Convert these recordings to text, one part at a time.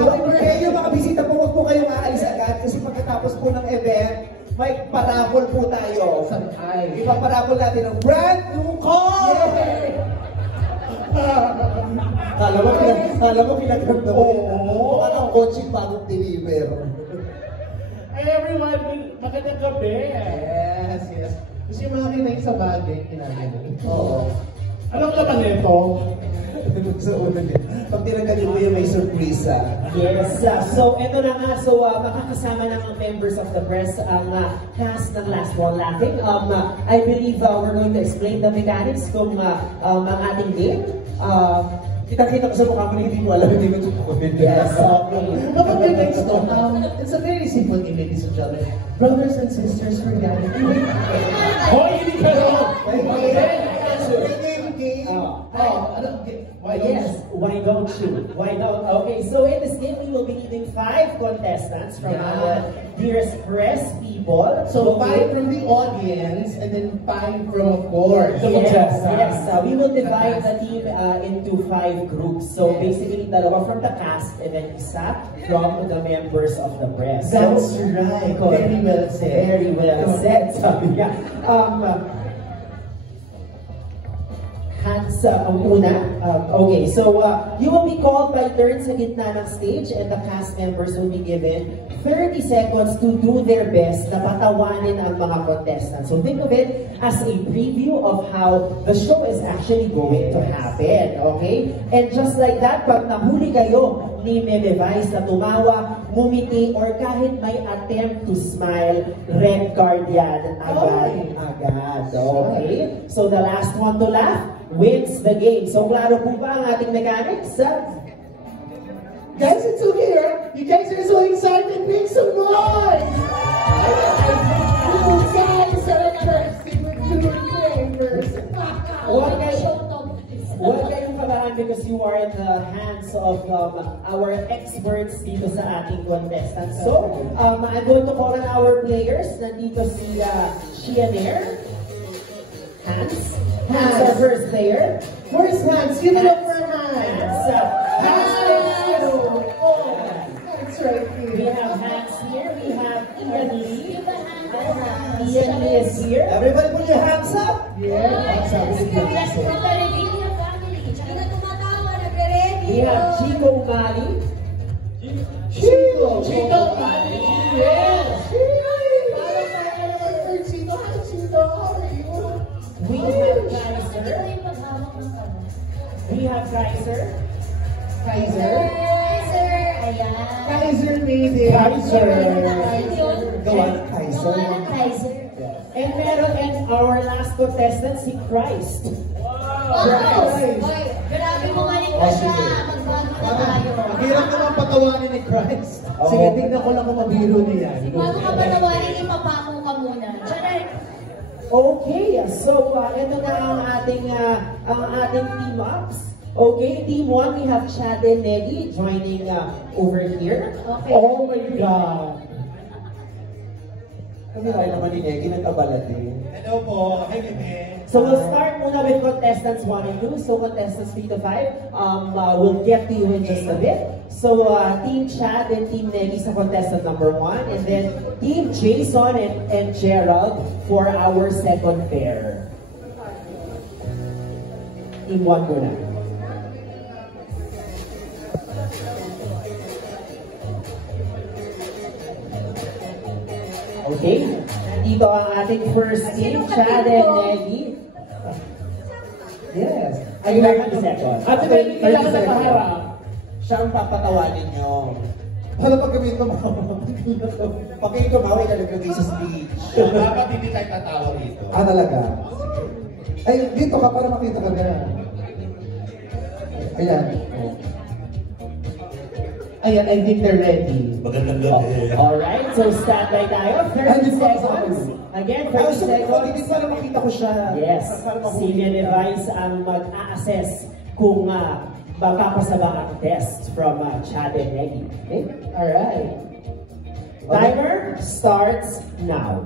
So, yung mga bisita po, huwag po kayong aalis agad kasi pagkatapos po ng event, may parapol po tayo. Ipaparapol natin ng brand new car! Kala mo pinaganda mo. Oo. Anong coaching bagong deliver? Hey everyone, magandang gabi. Yes. Kasi yung mga kinay sa bagay, kinagano. Oo. Anong laman nito? Sa ulo niya. Pag tinanggalin mo yung may surpresa. Yes. So, eto na nga. So, makakasama ng mga members of the press ang cast ng Last One Laughing. I believe we're going to explain the mechanics kung ang ating game. Kita-kita ko sa mukha mo na hindi mo alam, hindi mo tutukunin. Yes, okay. Kapag may next to, it's a very simple game, ladies and gentlemen. Brothers and sisters for reality. Hoy, hindi ka rin! Yes, why don't you? Why don't? Okay, so in this game, we will be needing 5 contestants from our dearest press people. So 5 from the audience, and then 5 from, of course, the Yes, contestants. we will divide the team into 5 groups. So basically, dalawa from the cast, and then isa from the members of the press. That's right. Very well said. Very well said. Sabi niya. Hans ang una. Okay, so you will be called by turn sa gitna ng stage and the cast members will be given 30 seconds to do their best na patawanin ang mga contestants. So think of it as a preview of how the show is actually going to happen. Okay? And just like that, pag nahuli kayo ni Meme Vice na tumawa, ngumiti, or kahit may attempt to smile, red card yan agad. Okay? So the last one to laugh wins the game. So klaro po ba ang ating mechanics? Guys, it's okay, right? You guys are so excited. Make some noise! You guys are interested with your flavors. Huwag kayong kabahan because you are in the hands of our experts dito sa ating contestants. So, I'm going to call on our players. Nandito si Shianair. Hans our first player. Where's Hans? Give it up for Hans. Hans. That's right here. We have Hans here. We have Ian Lee. Ian Lee is here. Everybody put your hands up. Yeah. We have Chico Umali. Chico Umali. Yes. We have Kaiser. We have Kaiser. Kaiser made it. Kaiser. And our last contestant, si Christ. Grabe mo nga rin siya. Magbago na tayo. Hirap naman patawanin ni Christ. Sige, tignan ko lang kung mabiro niya. Bago ka patawanin, ipapako ka muna. Okay, so ito na ang ating team ups. Okay, team 1, we have Chad and Negi joining over here. Okay. Oh my God! Kami tayo naman ni Negi, nag-abala din. Hello po, hi Bebe. So we'll start muna with contestants 1 and 2. So contestants 3 to 5, we'll get to you in just a bit. So Team Chad and Team Negi sa contestant number 1, and then Team Jason and Gerald for our second pair. Team 1 muna. Okay, dito ang ating first team, Chad and Negi. Yes. Are you ready? 30 seconds. Ate Benny, kailangan na paharap. Siya ang papatawanin nyo. Para pag kami tumawa, pag kayo tumawa, ilalagay sa speech. Dapat hindi tayo tatawa dito. Talaga? Ay, dito ka para makita ka na. Ayan. Ayan, I think they're ready. Magandang gabi. Alright, so stand by tayo. 30 seconds. Again, 30 seconds. Para makita ko siya. Yes, si Meme Vice ang mag-a-assess kung mapapasaba ang test from Chad and Negi. Okay? Alright. Timer starts now.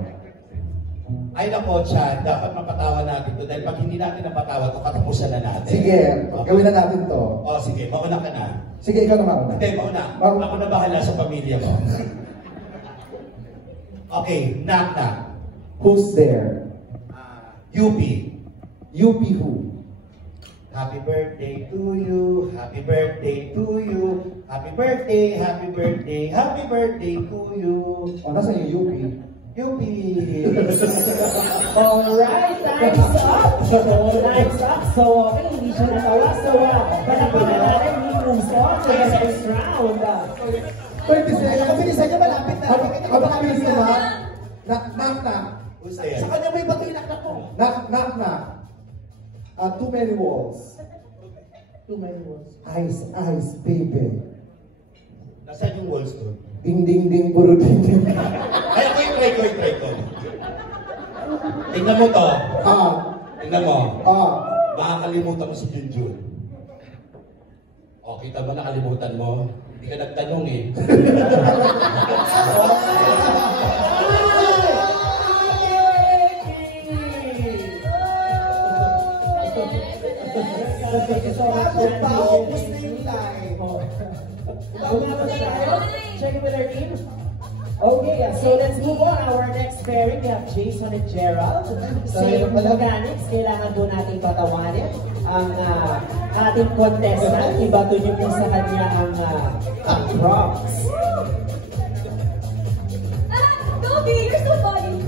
Ay nako, Chad, dapat mapatawa natin to dahil pag hindi natin napatawa to, katapusan na natin. Sige, gawin na natin to. O sige, mauna ka na. Sige, ikaw na mauna. Hindi, mauna. Ako na bahala sa pamilya mo. Okay, knock knock. Who's there? UP. UP who? Happy birthday to you, happy birthday to you, happy birthday, happy birthday, happy birthday to you. O, nasa yung UP? UP. Alright, time's up! So, time's up. So, okay, hindi siya natawa. So, panapanan natin, we moves on to the next round. 20 seconds. Kabilisan niya, malapit na. Habang kabilis ko ba? Knock. Who's there? Sa kanya may bato yung knock mo. Knock. Too many walls. Too many words. Eyes, baby. Nasaan yung walls doon? Ding, puro ding. Ay, try ko. Tingnan mo to. Tingnan mo. Makakalimutan mo si Junjun. O, kita mo, nakalimutan mo. Hindi ka nagtanong eh. Paubos na yung time. Check it with our team. Okay, so let's move on. Our next pairing, we have Jason and Gerald. Same mechanics, kailangan po natin patawanin ang ating contestant. Ibato niyo po sa kanya ang props. Toby, you're so funny.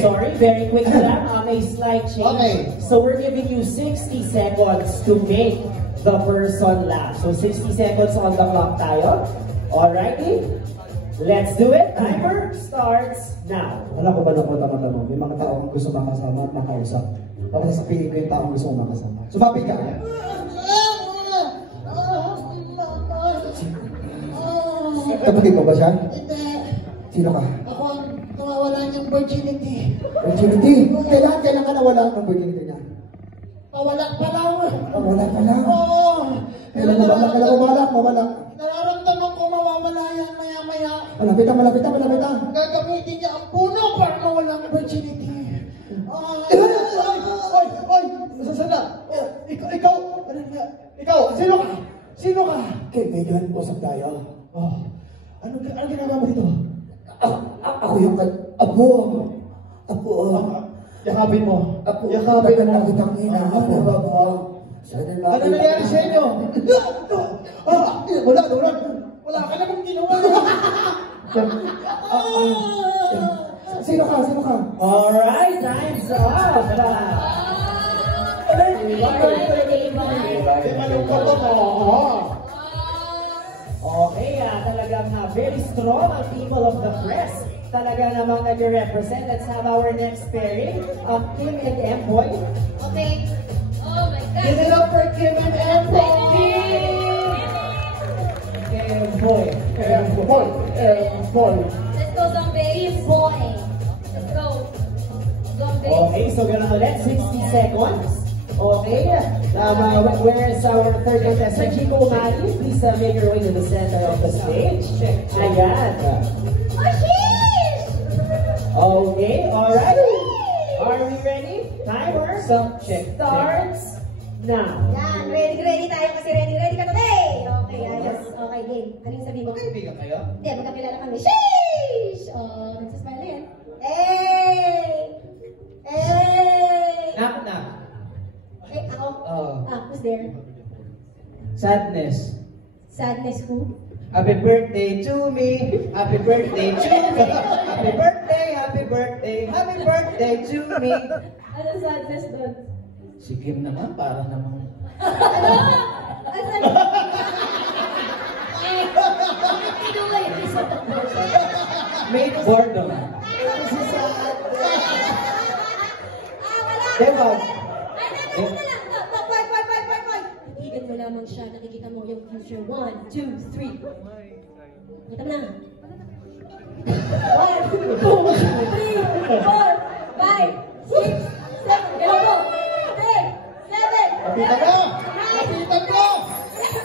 Sorry, very quick lang. A slight change. Okay. So we're giving you 60 seconds to make the person laugh. So 60 seconds on the clock tayo. Alrighty? Let's do it. Timer starts now. Wala ko ba na po tama-tama? May mga taong gusto makasama at makausap. Para sa piling ko yung taong gusto makasama. Sumabi ka. Kapatid mo ba siya? Hindi. Sino ka? Ako ang nawawalan ng virginity. Virginity. Kailan ka nawala ng virginity niya? Mawala pa lang. Wala ka lang. Oo. Kailan mawala? Nararamdaman ko mawawala yan maya-maya. Malapit na. Gagamitin niya ang puno para mawala ng virginity. Ay! Nasasana! Ikaw! Sino ka? Kaibigan, usap tayo. Ano ginagawa mo dito? Ako yung apo. Yakapin mo. Yakapin mo. Kitang ina. Apo. Ano nangyari sa inyo? Wala ka namang ginawa. Sino ka? Alright, time's up. Okay, talagang very strong ang people of the press. Talaga namang nag-represent. Let's have our next pairing. Kim and Emboy. Okay. Oh my God. Give it up for Kim and Emboy. Emboy. Let's go, zombie. Boy. Let's go. Zombie. Okay, so ganun ulit. 60 seconds. Okay. Where is our third contestant? Chico Mali, please make your way to the center of the stage. Ayan. Oh, sheesh! Okay, alright. Are we ready? Timer starts now. Yan, ready tayo kasi ready ka today. Okay, ayos. Okay, game. Ano yung sabihin ko? Kaibigan kayo? Hindi, magkakilala kami. Sheesh! Oh, nagsasmile na yan. Hey! Knock. Eh, ako? Who's there? Sadness. Sadness who? Happy birthday to me. Happy birthday to me. Happy birthday to me. Ano sadness doon? Si Kim naman, para namang... Ano? Ano sadness? Make boredom. Diba? Titigan mo lamang siya, nakikita mo yung future. 1, 2, 3. Kita mo na. 1, 2, 3, 4, 5, 6, 7. Hello po. 6, 7. Kapitan ko!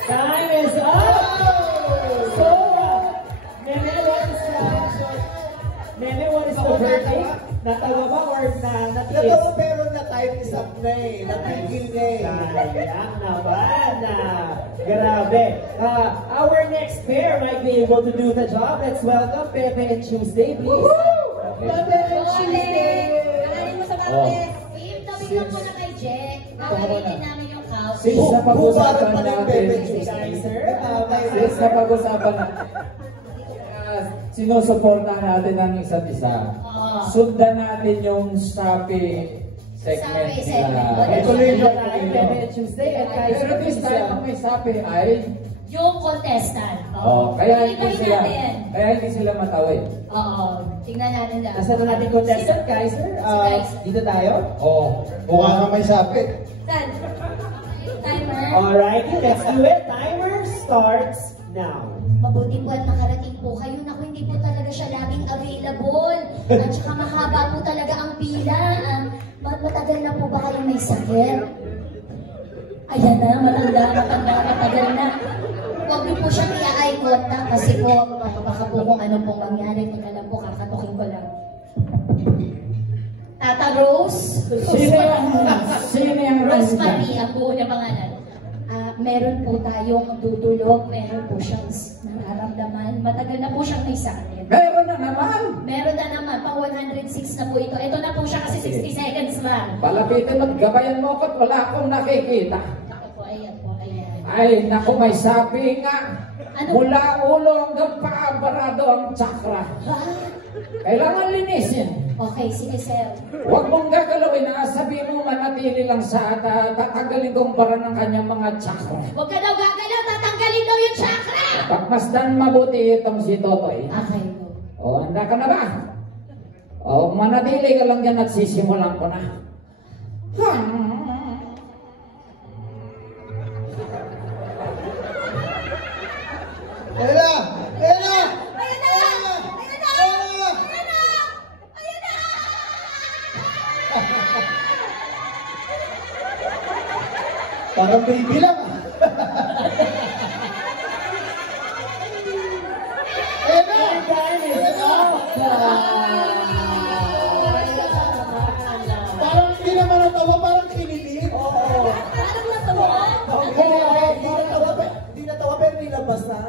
Time is up! So, Meme, what is the verdict? Natawa ba ba or natiis? Natawa pero na-time is up na eh. Natigil na eh. Sayang naman na. Grabe. Our next pair might be able to do the job. Let's welcome Pepe and Tuesday, please. Pepe and Tuesday! Kalahin mo sa Martes. Team, tabi ka muna kay Jack. Nakalitin namin yung couch. Since napag-usapan Bumaran pa rin natin, Pepe Tuesday. since napag-usapan na, sinusuportahan natin ang isa't isa. Sundan natin yung Shopee segment Shopee nila. segment. Ituloy nyo Pepe and Tuesday at Kaiser. Pero this time, ang may Shopee ay, Yung contestant. kaya hindi Tingnan sila, natin. kaya hindi sila matawid. Oo. Tingnan natin lang. Nasaan na natin contestant, Kaiser? Dito tayo? Mukha na may sapit. Saan? Timer. Alrighty, let's do it. Timer starts now. Mabuti po at makarating po kayo. Naku, hindi po talaga siya laging available. At saka mahaba po talaga ang pila. Matagal na po ba kayo may sakit? Ayan na, matagal na. Huwag niyo po siyang i-eye contact kasi po, baka po kung ano pong mangyari. Teka lang po, kakatukin ko lang. Tata Rose? Sino yung Rosemary, ang buo niya pangalan. Meron po tayong dudulog, meron po siyang nararamdaman. Matagal na po siyang may sakit. Meron na naman! Meron na naman, pang 106 na po ito. Ito na po siya kasi 60 seconds lang. Palapitin maggabayan mo ko't wala akong nakikita. Ako po, ayan po, ayan. Ay, naku, may sabi nga. Ano? Mula ulo hanggang paa, barado ang chakra. Kailangan linisin. Okay, sige sir. Huwag mong gagalawin na sabihin mo manatili lang sa tatanggalin kong bara ng kanyang mga chakra. Huwag ka daw gagalaw, tatanggalin daw yung chakra! Pagmasdan mabuti itong si Totoy. Okay po. O, handa ka na ba? O, manatili ka lang dyan at sisimulan ko na. Ayan na! Ayan na! Ayan na! Ayan na! Ayan na! Ayan na! Ayan na! Parang baby lang ah. Ayan na! Ayan na! Parang hindi naman natawa, parang kinilig. Parang natawa. Hindi natawa pero nilabas na.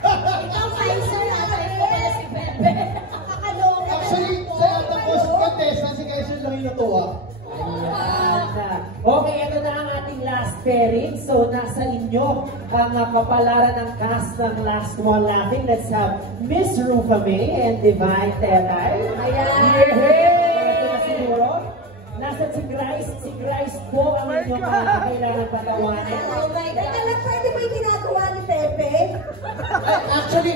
Ikaw, Kaiser, asay ko na si Pepe. Kakaloka. Actually, sa tapos contestant, si Kaiser lang yung natuwa. Okay, ito na ang ating last pairing. So, nasa inyo ang kapalaran ng cast ng Last One Laughing. Let's have Miss Rufa May and Divine Tetay. Ayan. Ito na siguro. Nasa si Grace. Si Grace po ang inyong kailangan patawanin. Oh my God. Teka lang, pwede ba yung ginagawa ni Pepe? Actually,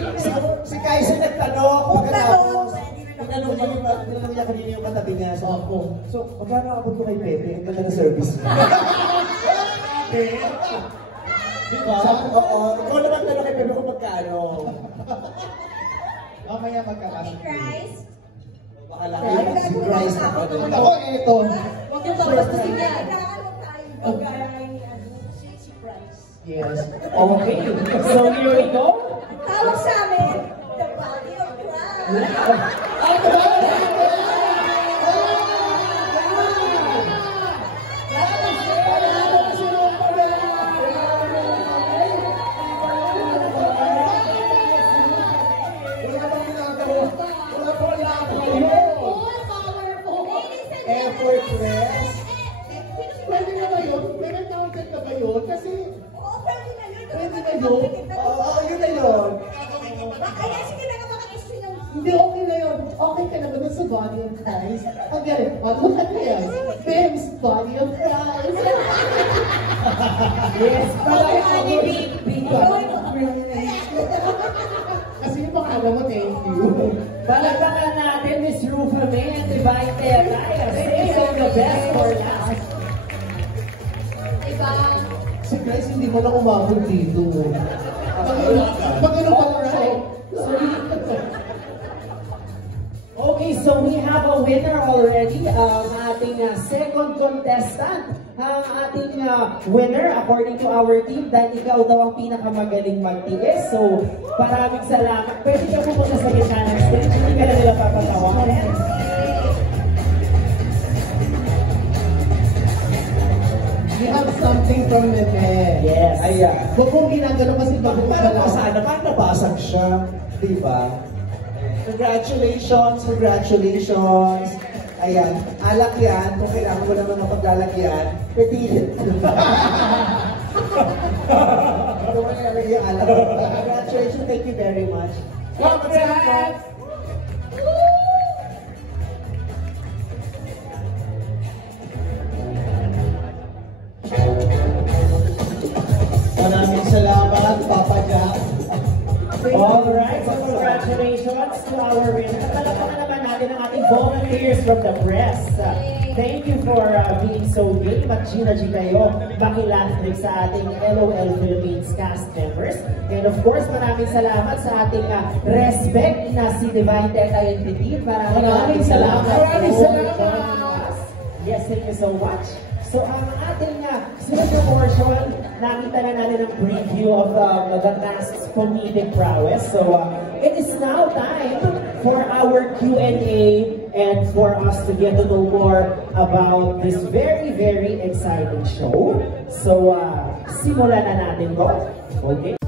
si Kaiser nagtanong pagkatapos. Pagkatapos. Tinanong niya kanina yung katabi niya. So, magkano abot ko kay Pepe? Ang ganda ng service. Diba? Oo. Ikaw naman tanong kay Pepe kung magkano. Mamaya magkakasin. Christ? Baka lang si Bryce na pa doon. Ako, ito. Huwag yung babastusin yan. Nag-ano tayo? Mag-aray ni si Christ. Yes. Okay. So, here we go. Tawag sa amin, the body of Christ. Effortless. Pwede na ba yun? Pwede counted na ba yun? Kasi, Oo, pwede na yun. pwede na yun. Oo, yun na yun. Kaya sige na ka maka-issue ng... Hindi, okay na yun. Okay ka na ba dun sa body of Christ? Pag yan, look at yan. Ben's body of Christ. Yes. Kasi yung pangalan mo, thank you. Palagpakan natin Miss Rufa May and Divine Tetay. Save the best for last. Diba? Si Christ, hindi mo lang umabot dito. Pag ano pa lang siya. Okay, so we have a winner already. Ang ating second contestant. Ang ating winner, according to our team, dahil ikaw daw ang pinakamagaling magtiis. So, maraming salamat. Pwede ka pumunta sa gitna ng stage. Hindi ka na nila papatawarin. from Meme. Yes. Ayan. Huwag mong ginagano kasi bago ka Parang lang. sana, parang nabasag siya. Diba? Congratulations, congratulations. Ayan, alak yan. Kung kailangan mo naman ng paglalagyan, pwede. Kung kailangan yung alak. Congratulations, thank you very much. Congrats! Maraming salamat, Papa Jack. Alright, so congratulations to our winner. Palakpakan naman natin ang ating volunteers from the press. Thank you for being so game at Gina G kayo makilandig sa ating LOL Philippines cast members. And of course, maraming salamat sa ating respect na si Divine Tech Identity. Maraming salamat. Maraming salamat. Yes, thank you so much. So ang ating sunod na portion, nakita na natin ang preview of the cast's comedic prowess. So it is now time for our Q&A and for us to get to know more about this very, very exciting show. So simulan na natin to. Okay?